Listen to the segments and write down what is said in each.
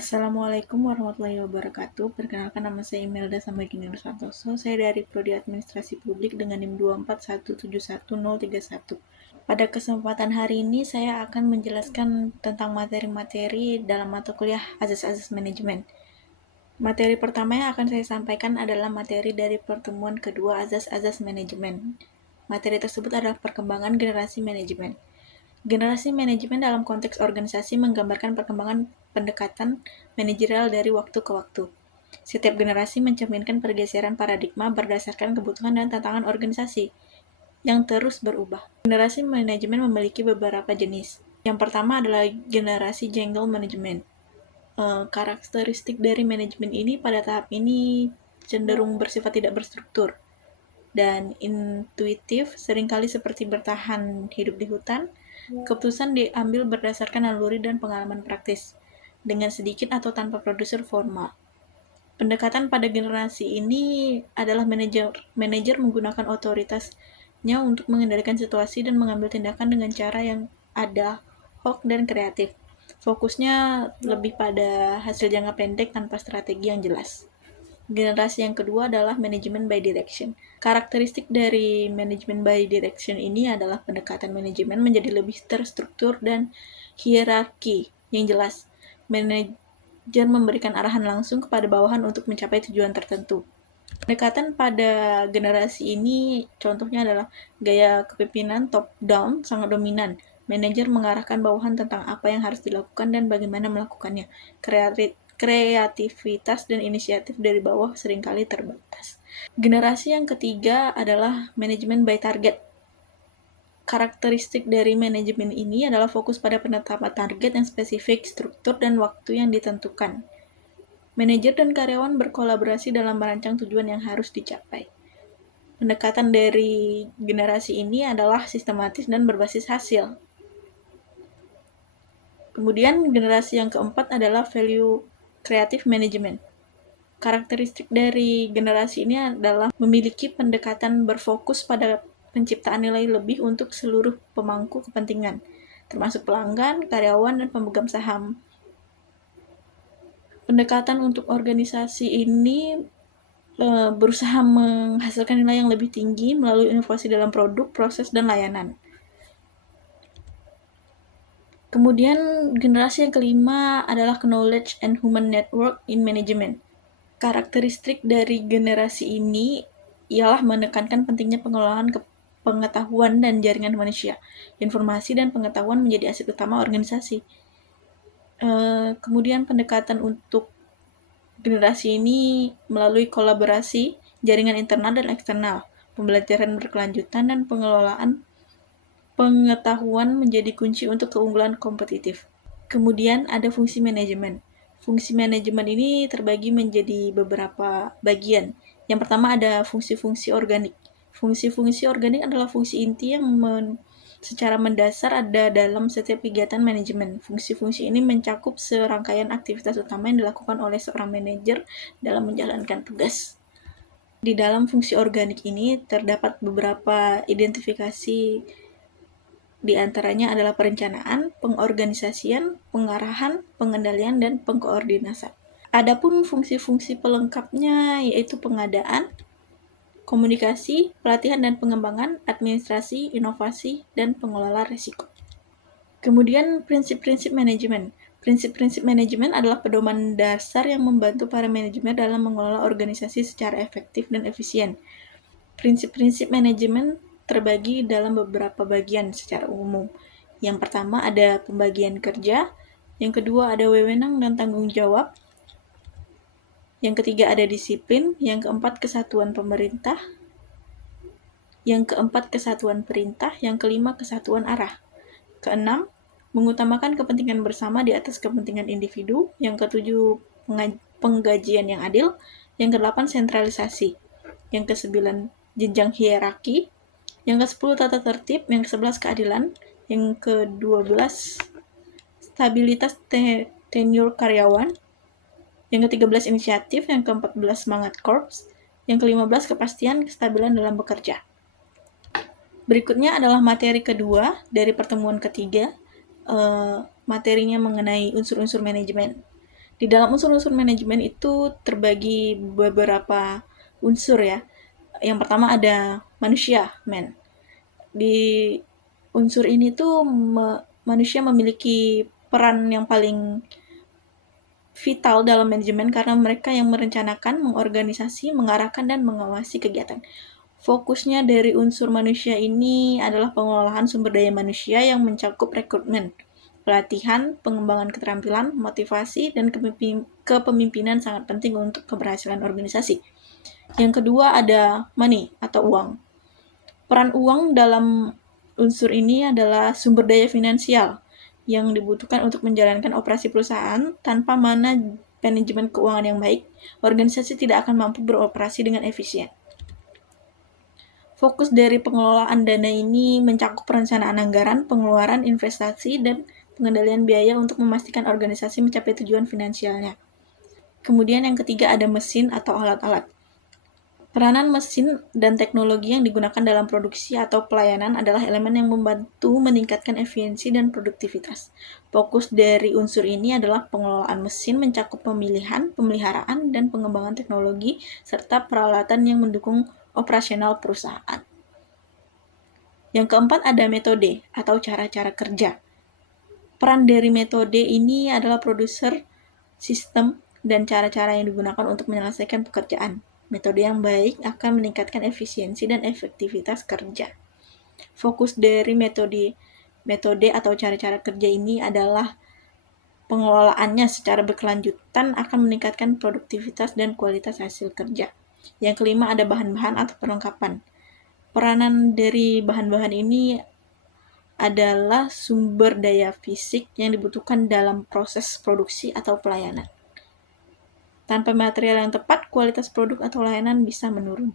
Assalamualaikum warahmatullahi wabarakatuh. Perkenalkan, nama saya Imelda Sambagini Santoso. Saya dari Prodi Administrasi Publik dengan NIM 241711031. Pada kesempatan hari ini saya akan menjelaskan tentang materi-materi dalam mata kuliah Azas-Azas Manajemen. Materi pertama yang akan saya sampaikan adalah materi dari pertemuan kedua Azas-Azas Manajemen. Materi tersebut adalah perkembangan generasi manajemen. Generasi manajemen dalam konteks organisasi menggambarkan perkembangan pendekatan manajerial dari waktu ke waktu. Setiap generasi mencerminkan pergeseran paradigma berdasarkan kebutuhan dan tantangan organisasi yang terus berubah. Generasi manajemen memiliki beberapa jenis. Yang pertama adalah generasi jungle management. Karakteristik dari manajemen ini pada tahap ini cenderung bersifat tidak berstruktur dan intuitif, seringkali seperti bertahan hidup di hutan. Keputusan diambil berdasarkan naluri dan pengalaman praktis, dengan sedikit atau tanpa produser formal. Pendekatan pada generasi ini adalah manajer menggunakan otoritasnya untuk mengendalikan situasi dan mengambil tindakan dengan cara yang ada, hoc, dan kreatif. Fokusnya lebih pada hasil jangka pendek tanpa strategi yang jelas. Generasi yang kedua adalah manajemen by direction. Karakteristik dari manajemen by direction ini adalah pendekatan manajemen menjadi lebih terstruktur dan hierarki yang jelas. Manajer memberikan arahan langsung kepada bawahan untuk mencapai tujuan tertentu. Pendekatan pada generasi ini contohnya adalah gaya kepemimpinan top-down sangat dominan. Manajer mengarahkan bawahan tentang apa yang harus dilakukan dan bagaimana melakukannya. Kreativitas dan inisiatif dari bawah seringkali terbatas. Generasi yang ketiga adalah manajemen by target. Karakteristik dari manajemen ini adalah fokus pada penetapan target yang spesifik, struktur, dan waktu yang ditentukan. Manajer dan karyawan berkolaborasi dalam merancang tujuan yang harus dicapai. Pendekatan dari generasi ini adalah sistematis dan berbasis hasil. Kemudian generasi yang keempat adalah value creative management. Karakteristik dari generasi ini adalah memiliki pendekatan berfokus pada penciptaan nilai lebih untuk seluruh pemangku kepentingan, termasuk pelanggan, karyawan, dan pemegang saham. Pendekatan untuk organisasi ini berusaha menghasilkan nilai yang lebih tinggi melalui inovasi dalam produk, proses, dan layanan. Kemudian generasi yang kelima adalah knowledge and human network in management. Karakteristik dari generasi ini ialah menekankan pentingnya pengelolaan pengetahuan dan jaringan manusia. Informasi dan pengetahuan menjadi aset utama organisasi. Kemudian pendekatan untuk generasi ini melalui kolaborasi, jaringan internal dan eksternal, pembelajaran berkelanjutan, dan pengelolaan pengetahuan menjadi kunci untuk keunggulan kompetitif. Kemudian ada fungsi manajemen. Fungsi manajemen ini terbagi menjadi beberapa bagian. Yang pertama ada fungsi-fungsi organik. Fungsi-fungsi organik adalah fungsi inti yang secara mendasar ada dalam setiap kegiatan manajemen. Fungsi-fungsi ini mencakup serangkaian aktivitas utama yang dilakukan oleh seorang manajer dalam menjalankan tugas. Di dalam fungsi organik ini terdapat beberapa identifikasi. Di antaranya adalah perencanaan, pengorganisasian, pengarahan, pengendalian, dan pengkoordinasan. Adapun fungsi-fungsi pelengkapnya yaitu pengadaan, komunikasi, pelatihan dan pengembangan, administrasi, inovasi, dan pengelola risiko. Kemudian prinsip-prinsip manajemen. Prinsip-prinsip manajemen adalah pedoman dasar yang membantu para manajemen dalam mengelola organisasi secara efektif dan efisien. Prinsip-prinsip manajemen terbagi dalam beberapa bagian secara umum. Yang pertama ada pembagian kerja, yang kedua ada wewenang dan tanggung jawab, yang ketiga ada disiplin, yang keempat kesatuan pemerintah, yang keempat kesatuan perintah, yang kelima kesatuan arah. Keenam, mengutamakan kepentingan bersama di atas kepentingan individu, yang ketujuh penggajian yang adil, yang kedelapan sentralisasi, yang kesembilan jenjang hierarki, yang ke-10 tata tertib, yang ke-11 keadilan, yang ke-12 stabilitas tenure karyawan, yang ke-13 inisiatif, yang ke-14 semangat korps, yang ke-15 kepastian kestabilan dalam bekerja. Berikutnya adalah materi kedua dari pertemuan ketiga, materinya mengenai unsur-unsur manajemen. Di dalam unsur-unsur manajemen itu terbagi beberapa unsur ya. Yang pertama ada manusia, man. Di unsur ini tuh manusia memiliki peran yang paling vital dalam manajemen karena mereka yang merencanakan, mengorganisasi, mengarahkan, dan mengawasi kegiatan. Fokusnya dari unsur manusia ini adalah pengelolaan sumber daya manusia yang mencakup rekrutmen, pelatihan, pengembangan keterampilan, motivasi, dan kepemimpinan sangat penting untuk keberhasilan organisasi. Yang kedua ada money atau uang. Peran uang dalam unsur ini adalah sumber daya finansial yang dibutuhkan untuk menjalankan operasi perusahaan. Tanpa manajemen keuangan yang baik, organisasi tidak akan mampu beroperasi dengan efisien. Fokus dari pengelolaan dana ini mencakup perencanaan anggaran, pengeluaran, investasi, dan pengendalian biaya untuk memastikan organisasi mencapai tujuan finansialnya. Kemudian yang ketiga ada mesin atau alat-alat. Peranan mesin dan teknologi yang digunakan dalam produksi atau pelayanan adalah elemen yang membantu meningkatkan efisiensi dan produktivitas. Fokus dari unsur ini adalah pengelolaan mesin mencakup pemilihan, pemeliharaan, dan pengembangan teknologi, serta peralatan yang mendukung operasional perusahaan. Yang keempat ada metode atau cara-cara kerja. Peran dari metode ini adalah produser sistem dan cara-cara yang digunakan untuk menyelesaikan pekerjaan. Metode yang baik akan meningkatkan efisiensi dan efektivitas kerja. Fokus dari metode atau cara-cara kerja ini adalah pengelolaannya secara berkelanjutan akan meningkatkan produktivitas dan kualitas hasil kerja. Yang kelima ada bahan-bahan atau perlengkapan. Peranan dari bahan-bahan ini adalah sumber daya fisik yang dibutuhkan dalam proses produksi atau pelayanan. Tanpa material yang tepat, kualitas produk atau layanan bisa menurun.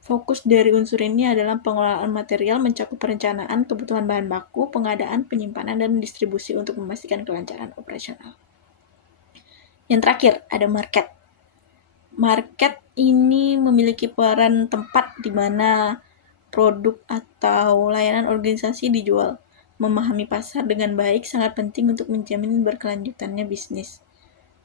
Fokus dari unsur ini adalah pengelolaan material mencakup perencanaan kebutuhan bahan baku, pengadaan, penyimpanan, dan distribusi untuk memastikan kelancaran operasional. Yang terakhir, ada market. Market ini memiliki peran tempat di mana produk atau layanan organisasi dijual. Memahami pasar dengan baik sangat penting untuk menjamin berkelanjutannya bisnis.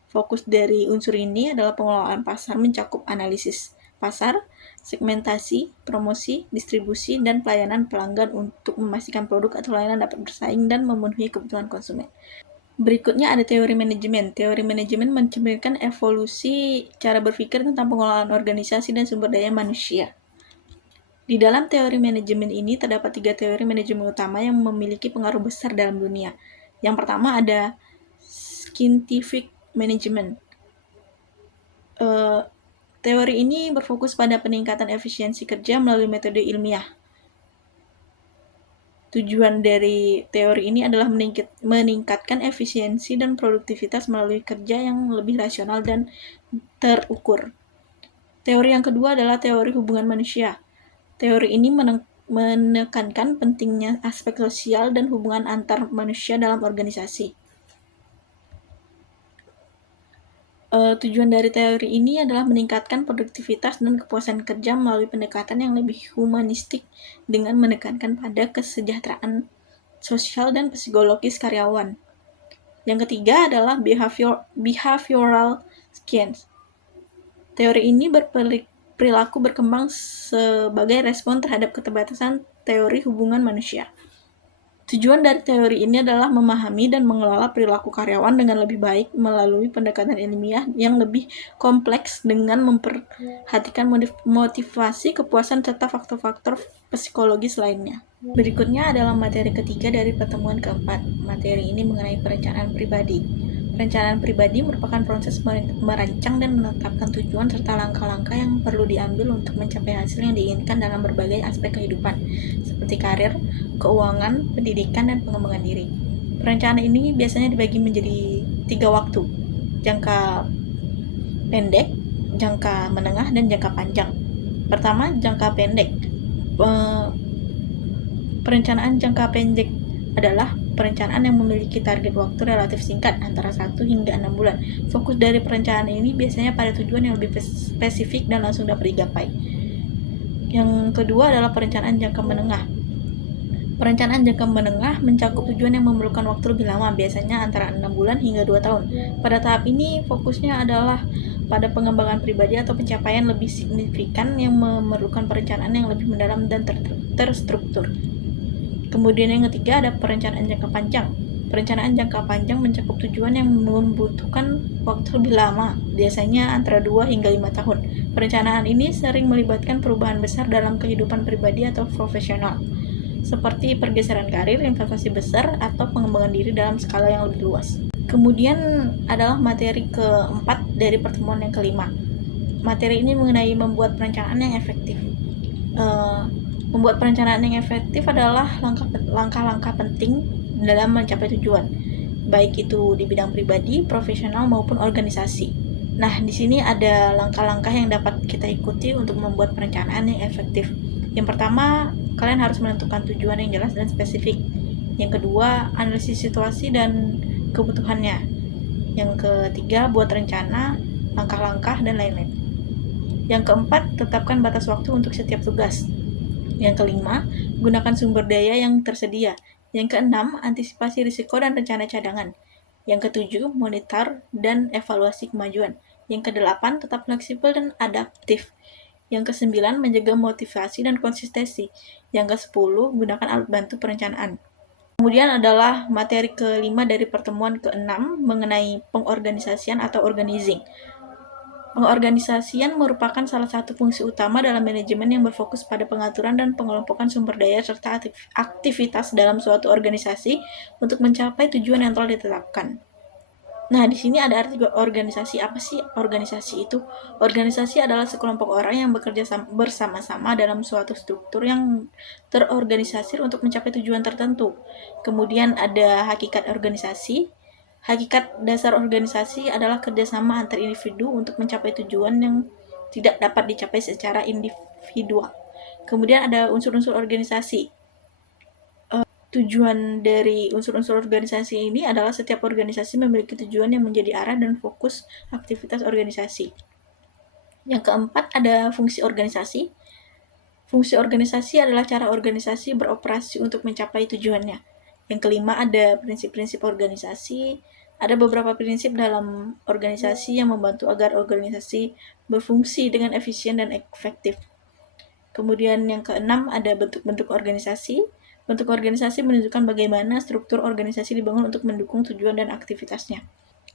Fokus dari unsur ini adalah pengelolaan pasar mencakup analisis pasar, segmentasi, promosi, distribusi, dan pelayanan pelanggan untuk memastikan produk atau layanan dapat bersaing dan memenuhi kebutuhan konsumen. Berikutnya ada teori manajemen. Teori manajemen mencerminkan evolusi cara berpikir tentang pengelolaan organisasi dan sumber daya manusia. Di dalam teori manajemen ini terdapat 3 teori manajemen utama yang memiliki pengaruh besar dalam dunia. Yang pertama ada scientific management. Teori ini berfokus pada peningkatan efisiensi kerja melalui metode ilmiah. Tujuan dari teori ini adalah meningkatkan efisiensi dan produktivitas melalui kerja yang lebih rasional dan terukur. Teori yang kedua adalah teori hubungan manusia. Teori ini menekankan pentingnya aspek sosial dan hubungan antar manusia dalam organisasi. Tujuan dari teori ini adalah meningkatkan produktivitas dan kepuasan kerja melalui pendekatan yang lebih humanistik dengan menekankan pada kesejahteraan sosial dan psikologis karyawan. Yang ketiga adalah behavioral science. Teori ini berperilaku berkembang sebagai respon terhadap keterbatasan teori hubungan manusia. Tujuan dari teori ini adalah memahami dan mengelola perilaku karyawan dengan lebih baik melalui pendekatan ilmiah yang lebih kompleks dengan memperhatikan motivasi, kepuasan, serta faktor-faktor psikologis lainnya. Berikutnya adalah materi ketiga dari pertemuan keempat. Materi ini mengenai perencanaan pribadi. Perencanaan pribadi merupakan proses merancang dan menetapkan tujuan serta langkah-langkah yang perlu diambil untuk mencapai hasil yang diinginkan dalam berbagai aspek kehidupan, seperti karir, keuangan, pendidikan, dan pengembangan diri. Perencanaan ini biasanya dibagi menjadi 3 waktu, jangka pendek, jangka menengah, dan jangka panjang. Pertama, jangka pendek. Perencanaan jangka pendek adalah perencanaan yang memiliki target waktu relatif singkat, antara 1 hingga 6 bulan. Fokus dari perencanaan ini biasanya pada tujuan yang lebih spesifik dan langsung dapat digapai. Yang kedua adalah perencanaan jangka menengah. Perencanaan jangka menengah mencakup tujuan yang memerlukan waktu lebih lama, biasanya antara 6 bulan hingga 2 tahun. Pada tahap ini, fokusnya adalah pada pengembangan pribadi atau pencapaian lebih signifikan yang memerlukan perencanaan yang lebih mendalam dan terstruktur. Kemudian yang ketiga ada perencanaan jangka panjang. Perencanaan jangka panjang mencakup tujuan yang membutuhkan waktu lebih lama, biasanya antara 2 hingga 5 tahun. Perencanaan ini sering melibatkan perubahan besar dalam kehidupan pribadi atau profesional, seperti pergeseran karir, investasi besar, atau pengembangan diri dalam skala yang lebih luas. Kemudian adalah materi keempat dari pertemuan yang kelima. Materi ini mengenai membuat perencanaan yang efektif. Membuat perencanaan yang efektif adalah langkah-langkah penting dalam mencapai tujuan, baik itu di bidang pribadi, profesional, maupun organisasi. Nah, di sini ada langkah-langkah yang dapat kita ikuti untuk membuat perencanaan yang efektif. Yang pertama, kalian harus menentukan tujuan yang jelas dan spesifik. Yang kedua, analisis situasi dan kebutuhannya. Yang ketiga, buat rencana, langkah-langkah, dan lain-lain. Yang keempat, tetapkan batas waktu untuk setiap tugas. Yang kelima, gunakan sumber daya yang tersedia. Yang keenam, antisipasi risiko dan rencana cadangan. Yang ketujuh, monitor dan evaluasi kemajuan. Yang kedelapan, tetap fleksibel dan adaptif. Yang kesembilan, menjaga motivasi dan konsistensi. Yang kesepuluh, gunakan alat bantu perencanaan. Kemudian adalah materi kelima dari pertemuan keenam mengenai pengorganisasian atau organizing. Pengorganisasian merupakan salah satu fungsi utama dalam manajemen yang berfokus pada pengaturan dan pengelompokan sumber daya serta aktivitas dalam suatu organisasi untuk mencapai tujuan yang telah ditetapkan. Nah, di sini ada arti organisasi. Apa sih organisasi itu? Organisasi adalah sekelompok orang yang bekerja bersama-sama dalam suatu struktur yang terorganisasi untuk mencapai tujuan tertentu. Kemudian ada hakikat organisasi. Hakikat dasar organisasi adalah kerjasama antar individu untuk mencapai tujuan yang tidak dapat dicapai secara individual. Kemudian ada unsur-unsur organisasi. Tujuan dari unsur-unsur organisasi ini adalah setiap organisasi memiliki tujuan yang menjadi arah dan fokus aktivitas organisasi. Yang keempat ada fungsi organisasi. Fungsi organisasi adalah cara organisasi beroperasi untuk mencapai tujuannya. Yang kelima ada prinsip-prinsip organisasi. Ada beberapa prinsip dalam organisasi yang membantu agar organisasi berfungsi dengan efisien dan efektif. Kemudian yang keenam ada bentuk-bentuk organisasi. Bentuk organisasi menunjukkan bagaimana struktur organisasi dibangun untuk mendukung tujuan dan aktivitasnya.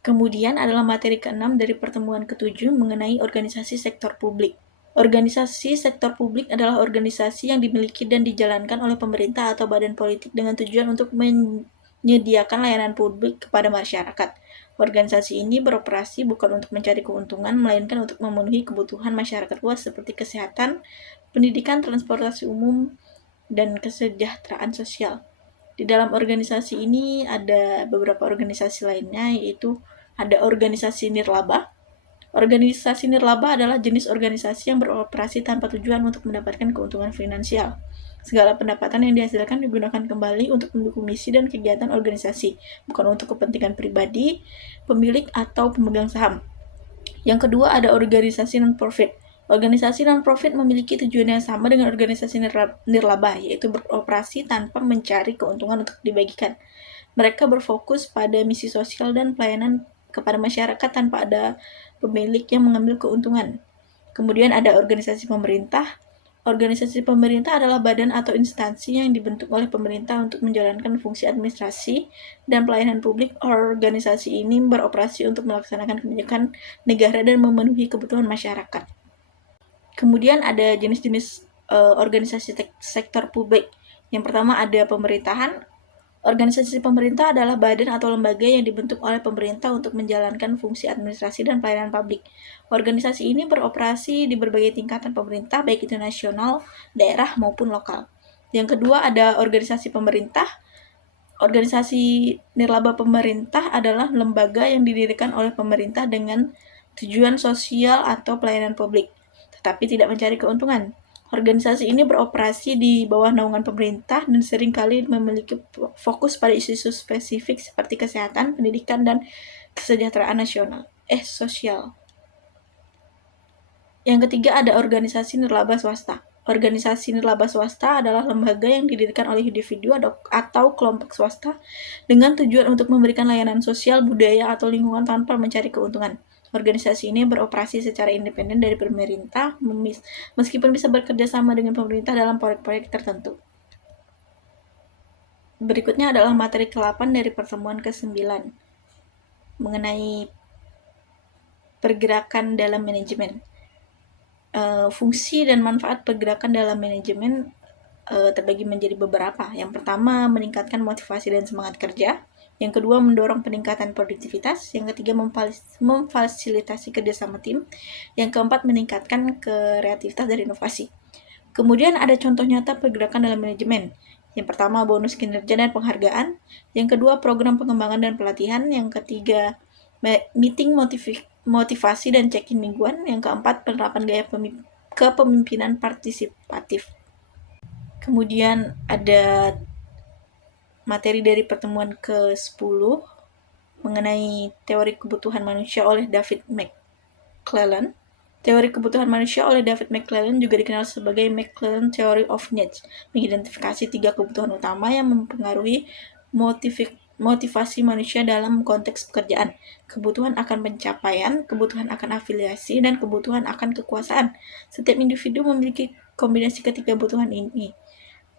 Kemudian adalah materi keenam dari pertemuan ketujuh mengenai organisasi sektor publik. Organisasi sektor publik adalah organisasi yang dimiliki dan dijalankan oleh pemerintah atau badan politik dengan tujuan untuk menyediakan layanan publik kepada masyarakat. Organisasi ini beroperasi bukan untuk mencari keuntungan, melainkan untuk memenuhi kebutuhan masyarakat luas seperti kesehatan, pendidikan, transportasi umum, dan kesejahteraan sosial. Di dalam organisasi ini ada beberapa organisasi lainnya, yaitu ada organisasi nirlaba. Organisasi nirlaba adalah jenis organisasi yang beroperasi tanpa tujuan untuk mendapatkan keuntungan finansial. Segala pendapatan yang dihasilkan digunakan kembali untuk mendukung misi dan kegiatan organisasi, bukan untuk kepentingan pribadi, pemilik, atau pemegang saham. Yang kedua ada organisasi non-profit. Organisasi non-profit memiliki tujuan yang sama dengan organisasi nirlaba, yaitu beroperasi tanpa mencari keuntungan untuk dibagikan. Mereka berfokus pada misi sosial dan pelayanan kepada masyarakat tanpa ada pemilik yang mengambil keuntungan. Kemudian ada organisasi pemerintah. Organisasi pemerintah adalah badan atau instansi yang dibentuk oleh pemerintah untuk menjalankan fungsi administrasi dan pelayanan publik. Organisasi ini beroperasi untuk melaksanakan kebijakan negara dan memenuhi kebutuhan masyarakat. Kemudian ada jenis-jenis organisasi sektor publik. Yang pertama ada pemerintahan. Organisasi pemerintah adalah badan atau lembaga yang dibentuk oleh pemerintah untuk menjalankan fungsi administrasi dan pelayanan publik. Organisasi ini beroperasi di berbagai tingkatan pemerintah, baik itu nasional, daerah, maupun lokal. Yang kedua ada organisasi pemerintah. Organisasi nirlaba pemerintah adalah lembaga yang didirikan oleh pemerintah dengan tujuan sosial atau pelayanan publik, tetapi tidak mencari keuntungan. Organisasi ini beroperasi di bawah naungan pemerintah dan seringkali memiliki fokus pada isu-isu spesifik seperti kesehatan, pendidikan, dan kesejahteraan sosial. Yang ketiga ada organisasi nirlaba swasta. Organisasi nirlaba swasta adalah lembaga yang didirikan oleh individu atau kelompok swasta dengan tujuan untuk memberikan layanan sosial, budaya, atau lingkungan tanpa mencari keuntungan. Organisasi ini beroperasi secara independen dari pemerintah, meskipun bisa bekerja sama dengan pemerintah dalam proyek-proyek tertentu. Berikutnya adalah materi ke-8 dari pertemuan ke-9 mengenai pergerakan dalam manajemen. Fungsi dan manfaat pergerakan dalam manajemen terbagi menjadi beberapa. Yang pertama, meningkatkan motivasi dan semangat kerja. Yang kedua, mendorong peningkatan produktivitas. Yang ketiga, memfasilitasi kerjasama tim. Yang keempat, meningkatkan kreativitas dan inovasi. Kemudian ada contoh nyata pergerakan dalam manajemen. Yang pertama, bonus kinerja dan penghargaan. Yang kedua, program pengembangan dan pelatihan. Yang ketiga, meeting motivasi dan check-in mingguan. Yang keempat, penerapan gaya kepemimpinan partisipatif. Kemudian ada materi dari pertemuan ke-10 mengenai teori kebutuhan manusia oleh David McClelland. Teori kebutuhan manusia oleh David McClelland juga dikenal sebagai McClelland Theory of Needs, mengidentifikasi 3 kebutuhan utama yang mempengaruhi motivasi manusia dalam konteks pekerjaan: kebutuhan akan pencapaian, kebutuhan akan afiliasi, dan kebutuhan akan kekuasaan. Setiap individu memiliki kombinasi ketiga kebutuhan ini,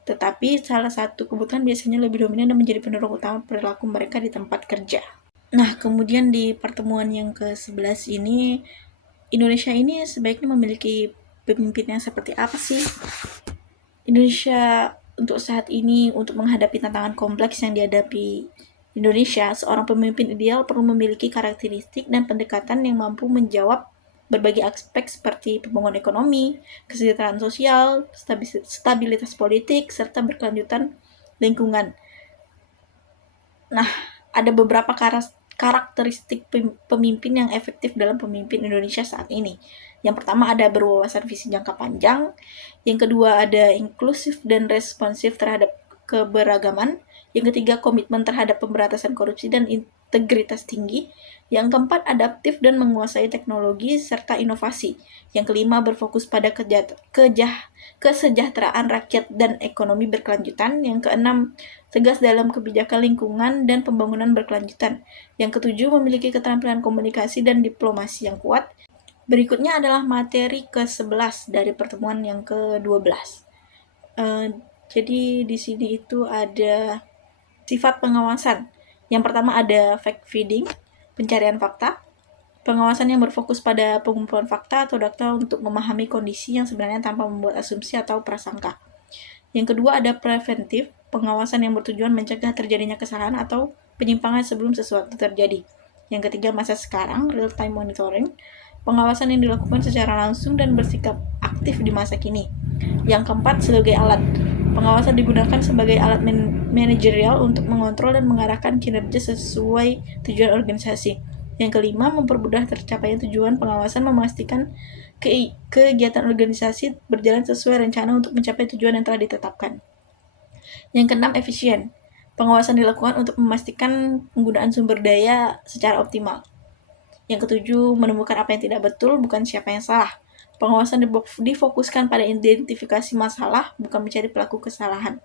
tetapi salah satu kebutuhan biasanya lebih dominan dan menjadi pendorong utama perilaku mereka di tempat kerja. Nah, kemudian di pertemuan yang ke-11 ini, Indonesia ini sebaiknya memiliki pemimpin yang seperti apa sih? Indonesia untuk saat ini, untuk menghadapi tantangan kompleks yang dihadapi Indonesia, seorang pemimpin ideal perlu memiliki karakteristik dan pendekatan yang mampu menjawab berbagai aspek seperti pembangunan ekonomi, kesejahteraan sosial, stabilitas politik, serta berkelanjutan lingkungan. Nah, ada beberapa karakteristik pemimpin yang efektif dalam pemimpin Indonesia saat ini. Yang pertama ada berwawasan visi jangka panjang. Yang kedua ada inklusif dan responsif terhadap keberagaman. Yang ketiga komitmen terhadap pemberantasan korupsi dan integritas tinggi. Yang keempat adaptif dan menguasai teknologi serta inovasi. Yang kelima berfokus pada kesejahteraan rakyat dan ekonomi berkelanjutan. Yang keenam tegas dalam kebijakan lingkungan dan pembangunan berkelanjutan. Yang ketujuh memiliki keterampilan komunikasi dan diplomasi yang kuat. Berikutnya adalah materi ke-11 dari pertemuan yang ke-12. Jadi di sini itu ada sifat pengawasan. Yang pertama ada fact-finding, pencarian fakta. Pengawasan yang berfokus pada pengumpulan fakta atau data untuk memahami kondisi yang sebenarnya tanpa membuat asumsi atau prasangka. Yang kedua ada preventif, pengawasan yang bertujuan mencegah terjadinya kesalahan atau penyimpangan sebelum sesuatu terjadi. Yang ketiga masa sekarang, real-time monitoring, pengawasan yang dilakukan secara langsung dan bersikap aktif di masa kini. Yang keempat sebagai alat, pengawasan digunakan sebagai alat manajerial untuk mengontrol dan mengarahkan kinerja sesuai tujuan organisasi. Yang kelima, mempermudah tercapainya tujuan pengawasan, memastikan kegiatan organisasi berjalan sesuai rencana untuk mencapai tujuan yang telah ditetapkan. Yang keenam, efisien. Pengawasan dilakukan untuk memastikan penggunaan sumber daya secara optimal. Yang ketujuh, menemukan apa yang tidak betul, bukan siapa yang salah. Pengawasan difokuskan pada identifikasi masalah, bukan mencari pelaku kesalahan.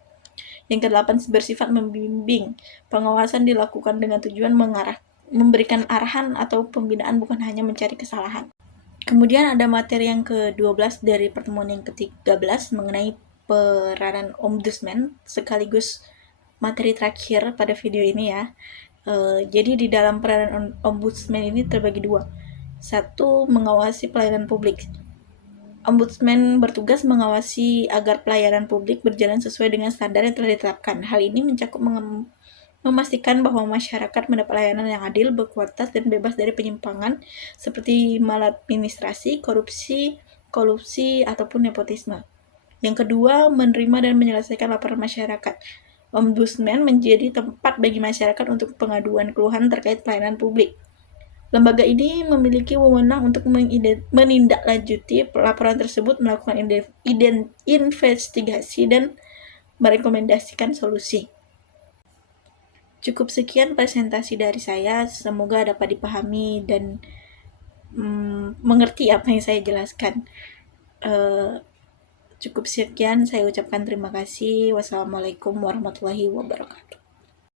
Yang kedelapan, bersifat membimbing. Pengawasan dilakukan dengan tujuan memberikan arahan atau pembinaan, bukan hanya mencari kesalahan. Kemudian ada materi yang ke-12 dari pertemuan yang ke-13 mengenai peranan ombudsman, sekaligus materi terakhir pada video ini ya. Jadi di dalam peranan ombudsman ini terbagi dua. Satu, mengawasi pelayanan publik. Ombudsman bertugas mengawasi agar pelayanan publik berjalan sesuai dengan standar yang telah ditetapkan. Hal ini mencakup memastikan bahwa masyarakat mendapat layanan yang adil, berkualitas, dan bebas dari penyimpangan seperti maladministrasi, korupsi, ataupun nepotisme. Yang kedua, menerima dan menyelesaikan laporan masyarakat. Ombudsman menjadi tempat bagi masyarakat untuk pengaduan keluhan terkait pelayanan publik. Lembaga ini memiliki wewenang untuk menindaklanjuti laporan tersebut, melakukan investigasi, dan merekomendasikan solusi. Cukup sekian presentasi dari saya, semoga dapat dipahami dan mengerti apa yang saya jelaskan. Cukup sekian saya ucapkan terima kasih. Wassalamualaikum warahmatullahi wabarakatuh.